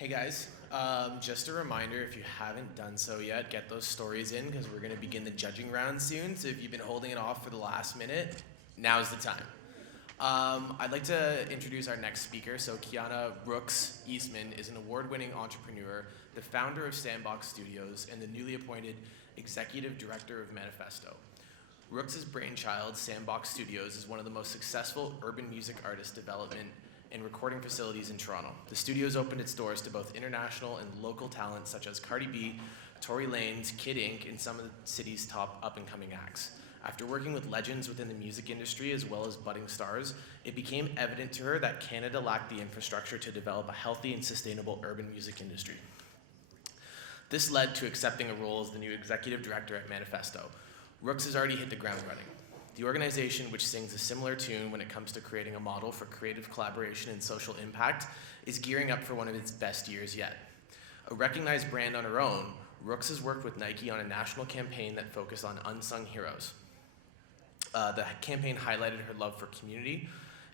Hey guys, just a reminder, if you haven't done so yet, get those stories in because we're going to begin the judging round soon. So if you've been holding it off for the last minute, now's the time. I'd like to introduce our next speaker. So Kiana Rookz Eastman is an award-winning entrepreneur, the founder of Sandbox Studios, and the newly appointed executive director of Manifesto. Rookz's brainchild, Sandbox Studios, is one of the most successful urban music artist development and recording facilities in Toronto. The studio's opened its doors to both international and local talent such as Cardi B, Tory Lanez, Kid Ink, and some of the city's top up-and-coming acts. After working with legends within the music industry as well as budding stars, it became evident to her that Canada lacked the infrastructure to develop a healthy and sustainable urban music industry. This led to accepting a role as the new executive director at Manifesto. Rookz has already hit the ground running. The organization, which sings a similar tune when it comes to creating a model for creative collaboration and social impact, is gearing up for one of its best years yet. A recognized brand on her own, Rookz has worked with Nike on a national campaign that focused on unsung heroes. The campaign highlighted her love for community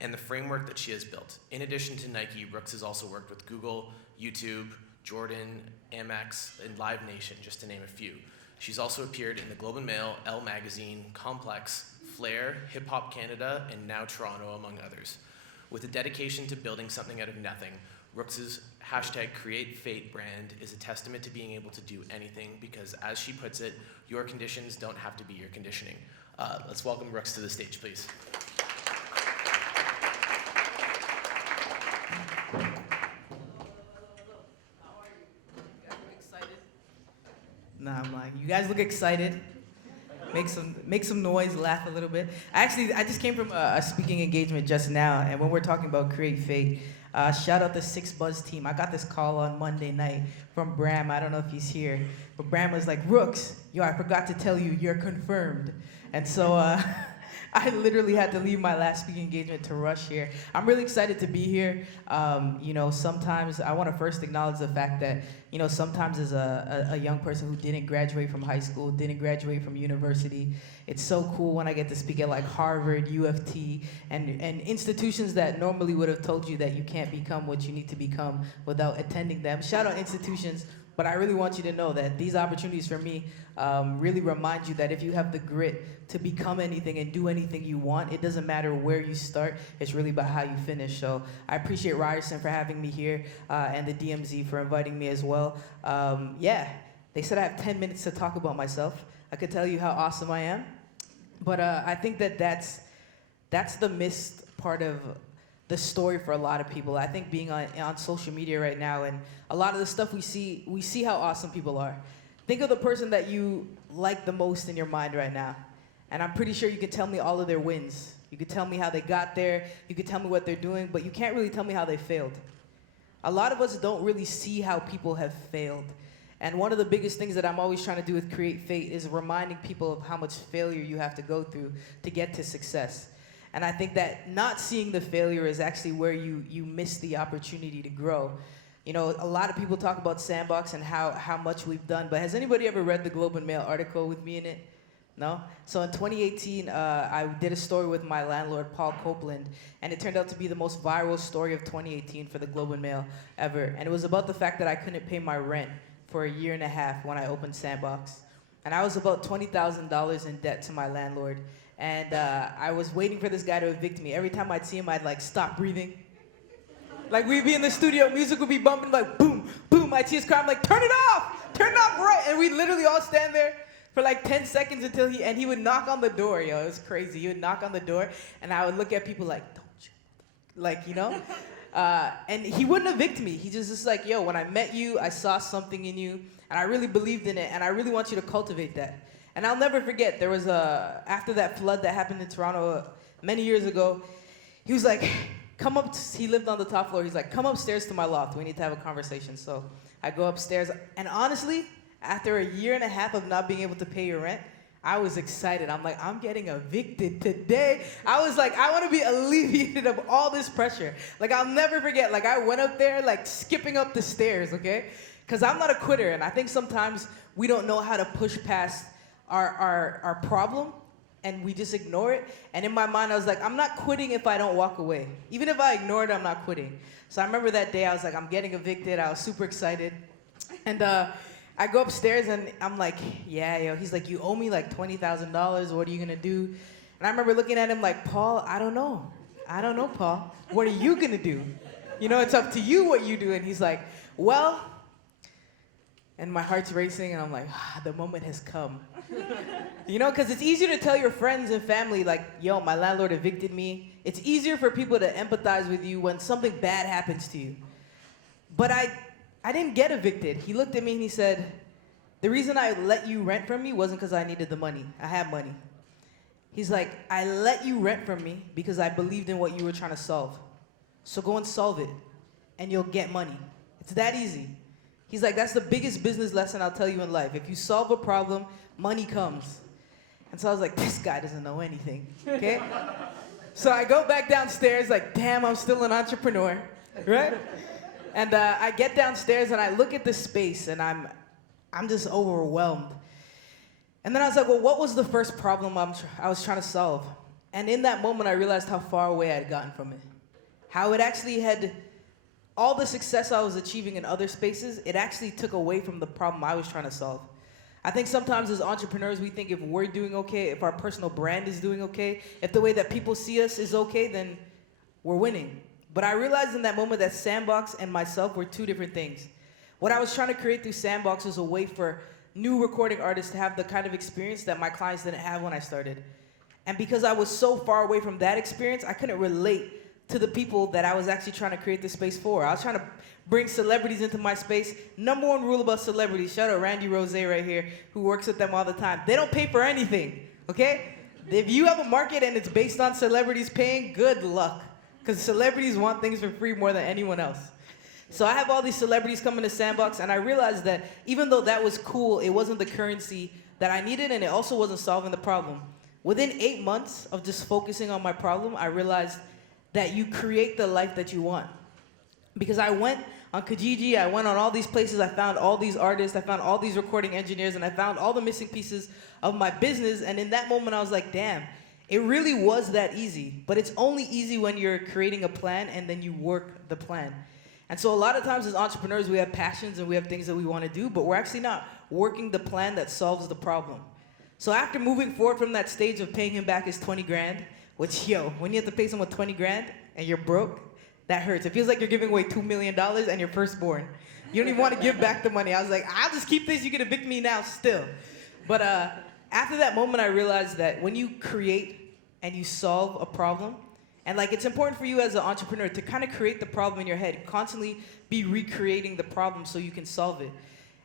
and the framework that she has built. In addition to Nike, Rookz has also worked with Google, YouTube, Jordan, Amex, and Live Nation, just to name a few. She's also appeared in the Globe and Mail, Elle Magazine, Complex, Flair, Hip Hop Canada, and now Toronto, among others. With a dedication to building something out of nothing, Rookz's #CreateFate brand is a testament to being able to do anything because, as she puts it, your conditions don't have to be your conditioning. Let's welcome Rookz to the stage, please. Nah, I'm lying. You guys look excited. Make some noise, laugh a little bit. I just came from a speaking engagement just now, and when we're talking about Create Fate, shout out the Six Buzz team. I got this call on Monday night from Bram. I don't know if he's here, but Bram was like, "Rookz, yo, I forgot to tell you, you're confirmed." And so I literally had to leave my last speaking engagement to rush here. I'm really excited to be here. Sometimes I want to first acknowledge the fact that, sometimes as a young person who didn't graduate from high school, didn't graduate from university, it's so cool when I get to speak at like Harvard, U of T, and institutions that normally would have told you that you can't become what you need to become without attending them. Shout out institutions. But I really want you to know that these opportunities for me really remind you that if you have the grit to become anything and do anything you want, it doesn't matter where you start. It's really about how you finish. So I appreciate Ryerson for having me here and the DMZ for inviting me as well. They said I have 10 minutes to talk about myself. I could tell you how awesome I am. But I think that's the missed part of the story for a lot of people. I think being on social media right now and a lot of the stuff we see how awesome people are. Think of the person that you like the most in your mind right now. And I'm pretty sure you could tell me all of their wins. You could tell me how they got there. You could tell me what they're doing, but you can't really tell me how they failed. A lot of us don't really see how people have failed. And one of the biggest things that I'm always trying to do with Create Fate is reminding people of how much failure you have to go through to get to success. And I think that not seeing the failure is actually where you miss the opportunity to grow. A lot of people talk about Sandbox and how much we've done, but has anybody ever read the Globe and Mail article with me in it? No? So in 2018, I did a story with my landlord, Paul Copeland, and it turned out to be the most viral story of 2018 for the Globe and Mail ever. And it was about the fact that I couldn't pay my rent for a year and a half when I opened Sandbox. And I was about $20,000 in debt to my landlord. And I was waiting for this guy to evict me. Every time I'd see him, I'd like stop breathing. Like we'd be in the studio, music would be bumping like boom, boom. I'd see his car, I'm like, turn it off right. And we'd literally all stand there for like 10 seconds until he would knock on the door, yo. It was crazy. He would knock on the door and I would look at people like, don't you? And he wouldn't evict me. He just like, yo, when I met you, I saw something in you and I really believed in it and I really want you to cultivate that. And I'll never forget, there was after that flood that happened in Toronto many years ago, he was like, he lived on the top floor, he's like, come upstairs to my loft, we need to have a conversation. So I go upstairs, and honestly, after a year and a half of not being able to pay your rent, I was excited. I'm like, I'm getting evicted today. I was like, I want to be alleviated of all this pressure. Like, I'll never forget, like, I went up there, like, skipping up the stairs, okay? Because I'm not a quitter, and I think sometimes we don't know how to push past our problem and we just ignore it. And in my mind, I was like, I'm not quitting if I don't walk away. Even if I ignore it, I'm not quitting. So I remember that day, I was like, I'm getting evicted. I was super excited. And I go upstairs, and I'm like, yeah, yo. He's like, you owe me like $20,000. What are you going to do? And I remember looking at him like, Paul, I don't know. I don't know, Paul. What are you going to do? You know, it's up to you what you do. And he's like, well, and my heart's racing, and I'm like, the moment has come. You know, because it's easier to tell your friends and family, like, yo, my landlord evicted me. It's easier for people to empathize with you when something bad happens to you. But I didn't get evicted. He looked at me and he said, the reason I let you rent from me wasn't because I needed the money. I had money. He's like, I let you rent from me because I believed in what you were trying to solve. So go and solve it, and you'll get money. It's that easy. He's like, that's the biggest business lesson I'll tell you in life. If you solve a problem, money comes. And so I was like, this guy doesn't know anything, okay? So I go back downstairs like, damn, I'm still an entrepreneur, right? And I get downstairs and I look at the space and I'm just overwhelmed. And then I was like, well, what was the first problem I was trying to solve? And in that moment, I realized how far away I had gotten from it. How it actually had, all the success I was achieving in other spaces, it actually took away from the problem I was trying to solve. I think sometimes as entrepreneurs, we think if we're doing okay, if our personal brand is doing okay, if the way that people see us is okay, then we're winning. But I realized in that moment that Sandbox and myself were two different things. What I was trying to create through Sandbox was a way for new recording artists to have the kind of experience that my clients didn't have when I started. And because I was so far away from that experience, I couldn't relate to the people that I was actually trying to create this space for. I was trying to bring celebrities into my space. Number one rule about celebrities, shout out Randy Rose right here, who works with them all the time. They don't pay for anything, okay? If you have a market and it's based on celebrities paying, good luck. Because celebrities want things for free more than anyone else. So I have all these celebrities coming to Sandbox, and I realized that even though that was cool, it wasn't the currency that I needed, and it also wasn't solving the problem. Within 8 months of just focusing on my problem, I realized that you create the life that you want. Because I went on Kijiji, I went on all these places, I found all these artists, I found all these recording engineers, and I found all the missing pieces of my business, and in that moment I was like, damn, it really was that easy. But it's only easy when you're creating a plan and then you work the plan. And so a lot of times as entrepreneurs, we have passions and we have things that we want to do, but we're actually not working the plan that solves the problem. So after moving forward from that stage of paying him back his 20 grand, which, yo, when you have to pay someone 20 grand and you're broke, that hurts. It feels like you're giving away $2 million and you're firstborn. You don't even want to give back the money. I was like, I'll just keep this. You can evict me now still. But after that moment, I realized that when you create and you solve a problem, and like it's important for you as an entrepreneur to kind of create the problem in your head, constantly be recreating the problem so you can solve it.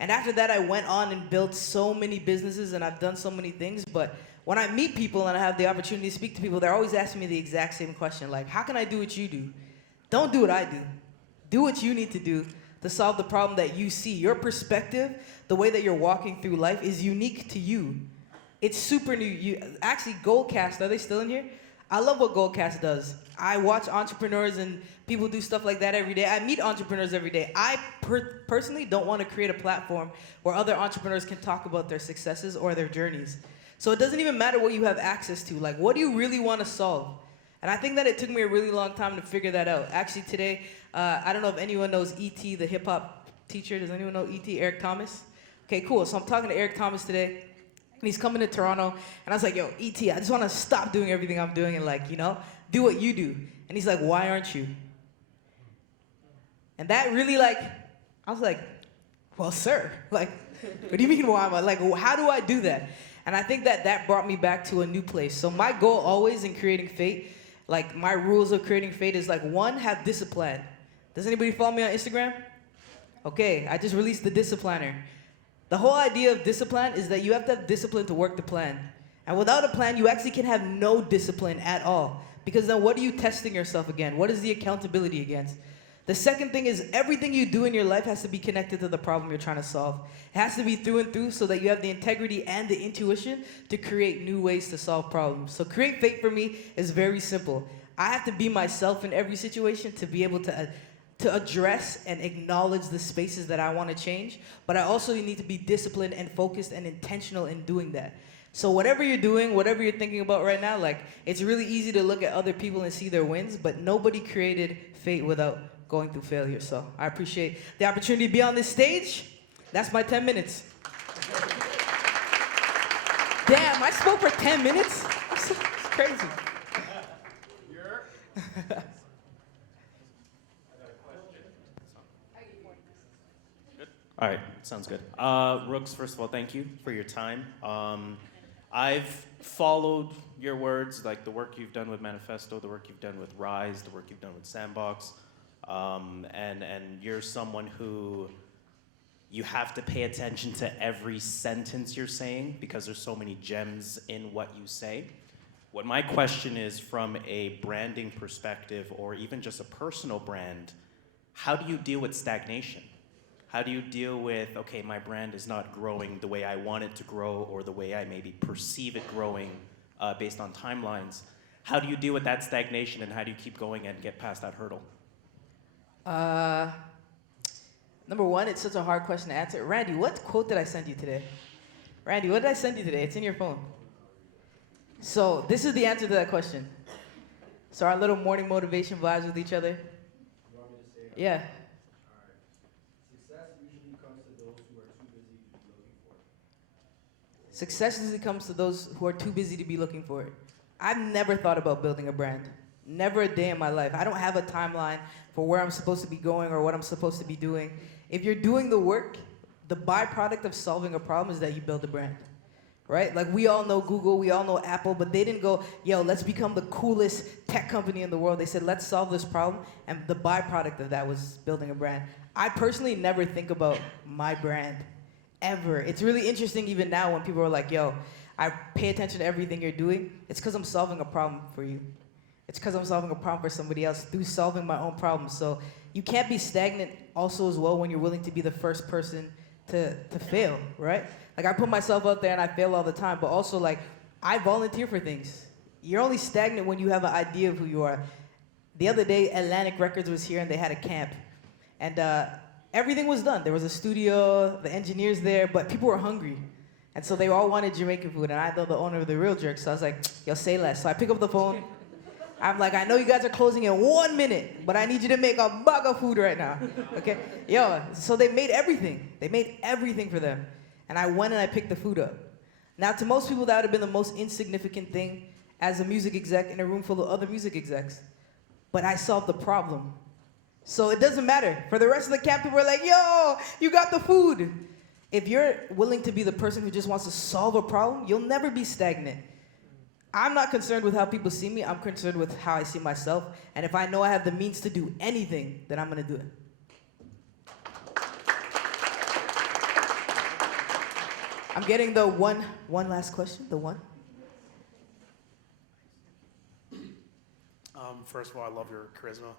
And after that, I went on and built so many businesses and I've done so many things. But when I meet people and I have the opportunity to speak to people, they're always asking me the exact same question. Like, how can I do what you do? Don't do what I do. Do what you need to do to solve the problem that you see. Your perspective, the way that you're walking through life is unique to you. It's super new. Actually, Goldcast, are they still in here? I love what Goldcast does. I watch entrepreneurs and people do stuff like that every day. I meet entrepreneurs every day. I personally don't want to create a platform where other entrepreneurs can talk about their successes or their journeys. So it doesn't even matter what you have access to. Like, what do you really want to solve? And I think that it took me a really long time to figure that out. Actually, today, I don't know if anyone knows E.T., the hip-hop teacher. Does anyone know E.T., Eric Thomas? Okay, cool. So I'm talking to Eric Thomas today. And he's coming to Toronto, and I was like, yo, E.T., I just want to stop doing everything I'm doing and, like, you know, do what you do. And he's like, why aren't you? And that really, like, I was like, well, sir, like, what do you mean why am I? Like, how do I do that? And I think that that brought me back to a new place. So my goal always in creating Fate, like, my rules of creating Fate is, like, one, have discipline. Does anybody follow me on Instagram? Okay, I just released the Discipliner. The whole idea of discipline is that you have to have discipline to work the plan. And without a plan, you actually can have no discipline at all. Because then what are you testing yourself again? What is the accountability against? The second thing is everything you do in your life has to be connected to the problem you're trying to solve. It has to be through and through so that you have the integrity and the intuition to create new ways to solve problems. So create Fate for me is very simple. I have to be myself in every situation to be able to address and acknowledge the spaces that I want to change, but I also need to be disciplined and focused and intentional in doing that. So whatever you're doing, whatever you're thinking about right now, like it's really easy to look at other people and see their wins, but nobody created fate without going through failure. So I appreciate the opportunity to be on this stage. That's my 10 minutes. Damn, I spoke for 10 minutes? It's crazy. All right, sounds good. Rookz, first of all, thank you for your time. I've followed your words, like the work you've done with Manifesto, the work you've done with Rise, the work you've done with Sandbox, and you're someone who you have to pay attention to every sentence you're saying because there's so many gems in what you say. What my question is from a branding perspective or even just a personal brand, how do you deal with stagnation? How do you deal with, okay, my brand is not growing the way I want it to grow or the way I maybe perceive it growing based on timelines? How do you deal with that stagnation and how do you keep going and get past that hurdle? Number one, it's such a hard question to answer. Randy, what quote did I send you today? Randy, what did I send you today? It's in your phone. So this is the answer to that question. So our little morning motivation vibes with each other. You want me to say it? Yeah. Success usually comes to those who are too busy to be looking for it. I've never thought about building a brand. Never a day in my life. I don't have a timeline for where I'm supposed to be going or what I'm supposed to be doing. If you're doing the work, the byproduct of solving a problem is that you build a brand, right? Like we all know Google, we all know Apple, but they didn't go, yo, let's become the coolest tech company in the world. They said, let's solve this problem, and the byproduct of that was building a brand. I personally never think about my brand. Ever. It's really interesting even now when people are like, yo, I pay attention to everything you're doing. It's because I'm solving a problem for you. It's because I'm solving a problem for somebody else through solving my own problems. So you can't be stagnant also as well when you're willing to be the first person to fail, right? Like I put myself out there and I fail all the time, but also like I volunteer for things. You're only stagnant when you have an idea of who you are. The other day, Atlantic Records was here and they had a camp. And everything was done. There was a studio, the engineers there, but people were hungry. And so they all wanted Jamaican food, and I know the owner of The Real Jerk, so I was like, yo, say less. So I pick up the phone. I'm like, I know you guys are closing in 1 minute, but I need you to make a bag of food right now, okay? Yo, so they made everything. They made everything for them. And I went and I picked the food up. Now, to most people, that would have been the most insignificant thing as a music exec in a room full of other music execs. But I solved the problem. So it doesn't matter. For the rest of the camp, people were like, yo, you got the food. If you're willing to be the person who just wants to solve a problem, you'll never be stagnant. I'm not concerned with how people see me. I'm concerned with how I see myself. And if I know I have the means to do anything, then I'm going to do it. I'm getting the one last question, the one. First of all, I love your charisma.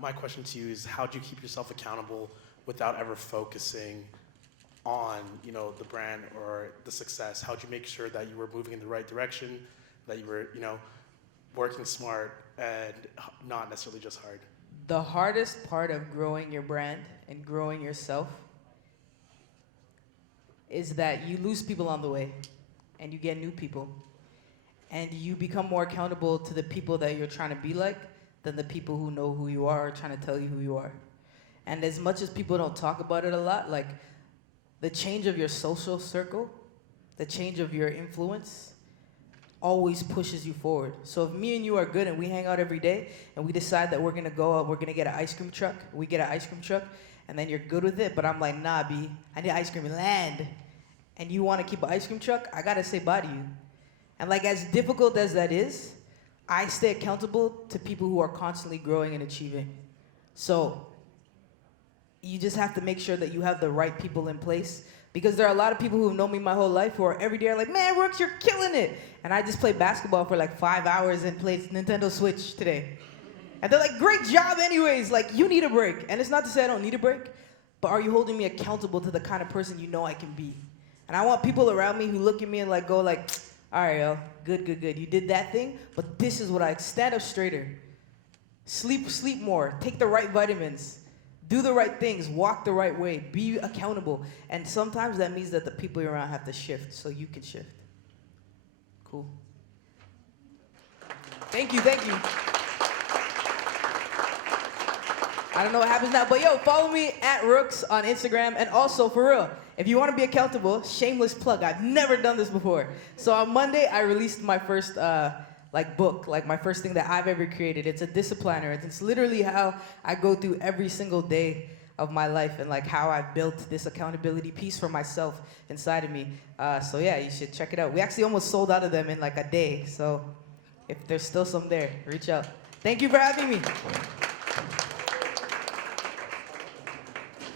My question to you is, how do you keep yourself accountable without ever focusing on, the brand or the success? How did you make sure that you were moving in the right direction, that you were, working smart and not necessarily just hard? The hardest part of growing your brand and growing yourself is that you lose people on the way and you get new people. And you become more accountable to the people that you're trying to be like than the people who know who you are or trying to tell you who you are. And as much as people don't talk about it a lot, like the change of your social circle, the change of your influence always pushes you forward. So if me and you are good and we hang out every day and we decide that we're gonna go out, we're gonna get an ice cream truck, we get an ice cream truck, and then you're good with it, but I'm like, nah, B, I need ice cream in land. And you wanna keep an ice cream truck, I gotta say bye to you. And like as difficult as that is, I stay accountable to people who are constantly growing and achieving. So you just have to make sure that you have the right people in place, because there are a lot of people who have known me my whole life who are every day are like, man, Rookz, you're killing it. And I just played basketball for like 5 hours and played Nintendo Switch today. And they're like, great job anyways, like you need a break. And it's not to say I don't need a break, but are you holding me accountable to the kind of person you know I can be? And I want people around me who look at me and like go like, all right, yo, good. You did that thing, but this is what stand up straighter. Sleep more. Take the right vitamins. do the right things, walk the right way, be accountable. And sometimes that means that the people you're around have to shift so you can shift. Cool. Thank you, thank you. I don't know what happens now, but yo, follow me at Rookz on Instagram. And also, for real, if you want to be accountable, shameless plug. I've never done this before. So on Monday, I released my first book, like my first thing that I've ever created. It's a discipliner. It's literally how I go through every single day of my life and like how I built this accountability piece for myself inside of me. So yeah, you should check it out. We actually almost sold out of them in like a day. So if there's still some there, reach out. Thank you for having me.